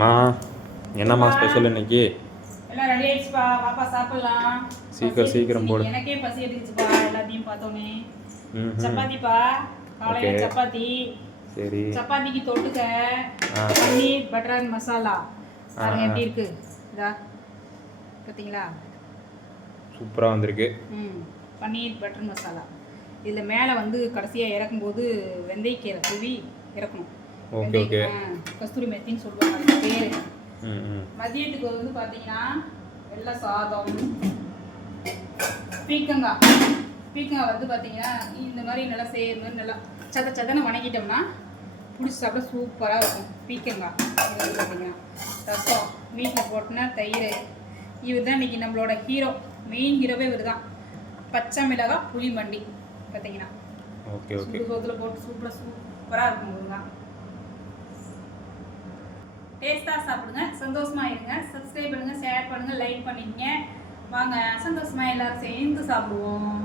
மா என்னம்மா ஸ்பெஷல் இன்னைக்கு? எல்லாம் ரெடி ஆயிடுச்சுப்பா, வாப்பா சாப்பிடலாம். சீக்கிரம் போடு. எனக்கே பசி எடுத்துச்சுப்பா எல்லாத்தையும் பார்த்தோன்னே. ம். சப்பாத்திப்பா, காலையில சப்பாத்தி. சரி. சப்பாத்திக்கு தொட்டுக்க பன்னீர் பட்டர் மசாலா. பாருங்க எப்படி இருக்கு, இதா பார்த்தீங்களா? சூப்பராக வந்திருக்கு. பன்னீர் பட்டர் மசாலா. இதில் மேலே வந்து கடைசியாக இறக்கும்போது வெந்தயக்கீரை தூவி இறக்கணும். ஓகே. கஸ்தூரி மெத்தின்னு சொல்லுவாங்க அதுக்கு பேர். மதியத்துக்கு வந்து பார்த்தீங்கன்னா வெள்ளை சாதம், பீக்கங்காய் வந்து பார்த்தீங்கன்னா இந்த மாதிரி நல்லா மாதிரி நல்லா சதன்னு வணக்கிட்டோம்னா பிடிச்சி சாப்பிட சூப்பராக இருக்கும். பீக்கங்காய் இது வந்து பார்த்தீங்கன்னா ரசம், வீட்டில் போட்டுனா தயிர். இவர் தான் இன்றைக்கி நம்மளோட ஹீரோ, மெயின் ஹீரோவே இவர் தான். பச்சை மிளகாய் புளி மண்டி பார்த்தீங்கன்னா சுடுசோத்தில் போட்டு சூப்பராக இருக்கும். இவர் தான் டேஸ்ட்டாக சாப்பிடுங்க, சந்தோஷமாக இருங்க. சப்ஸ்கிரைப் பண்ணுங்கள், ஷேர் பண்ணுங்கள், லைக் பண்ணிக்கங்க. வாங்க சந்தோஷமாக எல்லோரும் சேர்ந்து சாப்பிடுவோம்.